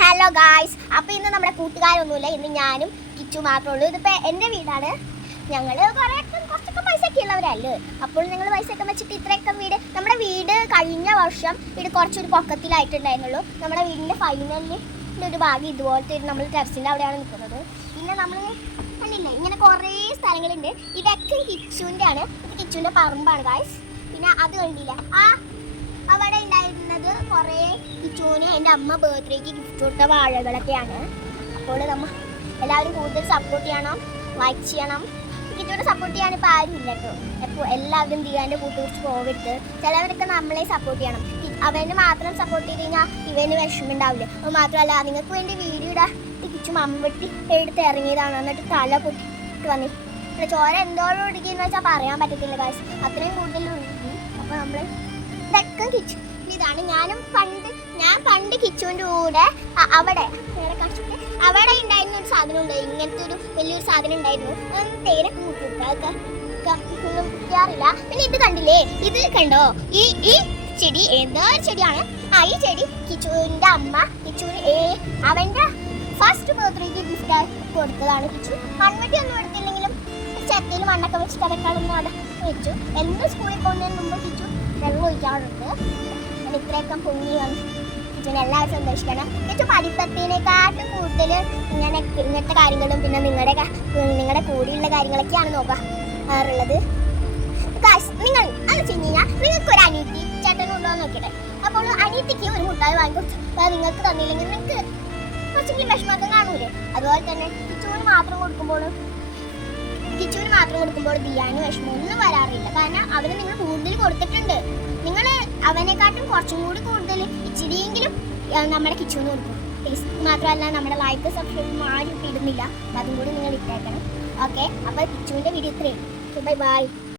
Hello guys, അപ്പോൾ ഇന്ന് നമ്മുടെ കൂട്ടുകാരൊന്നുമില്ല, ഇന്ന് ഞാനും കിച്ചു മാത്രമേ ഉള്ളൂ. ഇതിപ്പോൾ എൻ്റെ വീടാണ്. ഞങ്ങൾ കുറച്ചൊക്കെ പൈസ ഒക്കെ ഉള്ളവരല്ലേ, അപ്പോൾ നിങ്ങൾ പൈസ ഒക്കെ വെച്ചിട്ട് ഇത്രയൊക്കെ നമ്മുടെ വീട് കഴിഞ്ഞ വർഷം കുറച്ചൊരു പൊക്കത്തിലായിട്ടുണ്ടായിരുന്നുള്ളൂ. നമ്മുടെ വീടിൻ്റെ ഫൈനലിൻ്റെ ഒരു ഭാഗം ഇതുപോലത്തെ നമ്മൾ ടെറസിൻ്റെ അവിടെയാണ് നിൽക്കുന്നത്. പിന്നെ നമ്മൾ കണ്ടില്ലേ, ഇങ്ങനെ കുറേ സ്ഥലങ്ങളുണ്ട്. ഇതൊക്കെ കിച്ചുവിൻ്റെ ആണ്. ഇത് കിച്ചുവിൻ്റെ പറമ്പാണ് ഗായ്സ്. പിന്നെ അത് കണ്ടില്ല, അവിടെ ഉണ്ടായിരുന്നത് കുറേ കിച്ചുവിന് എൻ്റെ അമ്മ ബർത്ത്ഡേക്ക് ഗിഫ്റ്റ് കൊടുത്ത വാഴകളൊക്കെയാണ്. അപ്പോൾ നമ്മൾ എല്ലാവരും കൂടുതൽ സപ്പോർട്ട് ചെയ്യണം, ലൈക്ക് ചെയ്യണം. കിച്ചുവിനെ സപ്പോർട്ട് ചെയ്യാൻ ഇപ്പോൾ ആരും ഇല്ല കേട്ടോ. അപ്പോൾ എല്ലാവരും ദിയാൻ്റെ കൂട്ടുകുറിച്ച് പോകരുത്. ചിലവരൊക്കെ നമ്മളെ സപ്പോർട്ട് ചെയ്യണം. അവന് മാത്രം സപ്പോർട്ട് ചെയ്ത് കഴിഞ്ഞാൽ ഇവന് വിഷമം ഉണ്ടാവില്ല. അത് മാത്രമല്ല, നിങ്ങൾക്ക് വേണ്ടി വീഡിയോ ഇടാൻ കിച്ചു മമ്പട്ടി എടുത്ത് ഇറങ്ങിയതാണ്. എന്നിട്ട് തല പൊട്ടിട്ട് വന്നിട്ട് ചോര എന്തോരം ഒടുക്കിയെന്ന് വെച്ചാൽ പറയാൻ പറ്റത്തില്ല ഗായ്സ്, അത്രയും കൂടുതൽ ഒഴുകി. അപ്പോൾ നമ്മൾ ഇതൊക്കെ കിച്ചു ഇതാണ്. ഞാൻ പണ്ട് കിച്ചുവിൻ്റെ കൂടെ അവിടെ ഉണ്ടായിരുന്ന ഒരു സാധനം ഉണ്ടായി. ഇങ്ങനത്തെ ഒരു വലിയൊരു സാധനം ഉണ്ടായിരുന്നു. തേനൊക്കെ കൂട്ടിയിട്ട് അതൊക്കെ ഒന്നും ചെയ്യാറില്ല. പിന്നെ ഇത് കണ്ടില്ലേ, ഇത് കണ്ടോ, ഈ ചെടി ഏതോ ഒരു ചെടിയാണ്. ഈ ചെടി കിച്ചുവിൻ്റെ അമ്മ കിച്ചുവിന് അവൻ്റെ ഫസ്റ്റ് ബർത്ത്ഡേക്ക് ഗിഫ്റ്റ് കൊടുത്തതാണ്. കിച്ചു മൺവെട്ടി ഒന്നും എടുത്തില്ലെങ്കിലും ചട്ടിയിൽ മണ്ണൊക്കെ വെച്ചിട്ട് അതൊക്കെ അവിടെ വെച്ചു. എന്ത് സ്കൂളിൽ പോകുന്നതിന് മുമ്പ് കിച്ചു വെള്ളം ഒഴിക്കാറുണ്ട്. ഇത്രയൊക്കെ പൊങ്ങി വന്നു കിച്ചുവിനെ എല്ലാവരും സന്തോഷിക്കണം. കിച്ചു പഠിപ്പത്തിനേക്കാട്ടും കൂടുതൽ ഇങ്ങനത്തെ കാര്യങ്ങളും പിന്നെ നിങ്ങളുടെ കൂടെയുള്ള കാര്യങ്ങളൊക്കെയാണ് നോക്കാറുള്ളത്. നിങ്ങൾ അത് വെച്ച് കഴിഞ്ഞാൽ നിങ്ങൾക്ക് ഒരു അനിയത്തി ചേട്ടനും ഉണ്ടോ എന്ന് നോക്കിയിട്ട്, അപ്പോൾ അനിയത്തിക്ക് ഒരു മുട്ടായി വാങ്ങിക്കൊടുത്തു നിങ്ങൾക്ക് തന്നില്ലെങ്കിൽ നിങ്ങൾക്ക് കുറച്ചെങ്കിലും വിഷമൊക്കെ കാണൂലേ. അതുപോലെ തന്നെ കിച്ചുവിന് മാത്രം കൊടുക്കുമ്പോൾ ദിയാന് വിഷമമൊന്നും വരാറില്ല. കാരണം അവന് നിങ്ങൾ കൂടുതൽ കൊടുത്തിട്ടുണ്ട്. നിങ്ങൾ അവനെക്കാട്ടും കുറച്ചും കൂടി കൂടുതൽ ഇച്ചിരിയെങ്കിലും നമ്മുടെ കിച്ചുവിന് കൊടുക്കും. മാത്രമല്ല, നമ്മുടെ ലൈക്ക് സബ്സ്ക്രൈബ് ആരും ഇടുന്നില്ല. അപ്പം അതും കൂടി നിങ്ങൾ ഇട്ടേക്കണം. ഓക്കെ, അപ്പോൾ കിച്ചുവിൻ്റെ വീഡിയോ ഇത്രയും. Bye bye.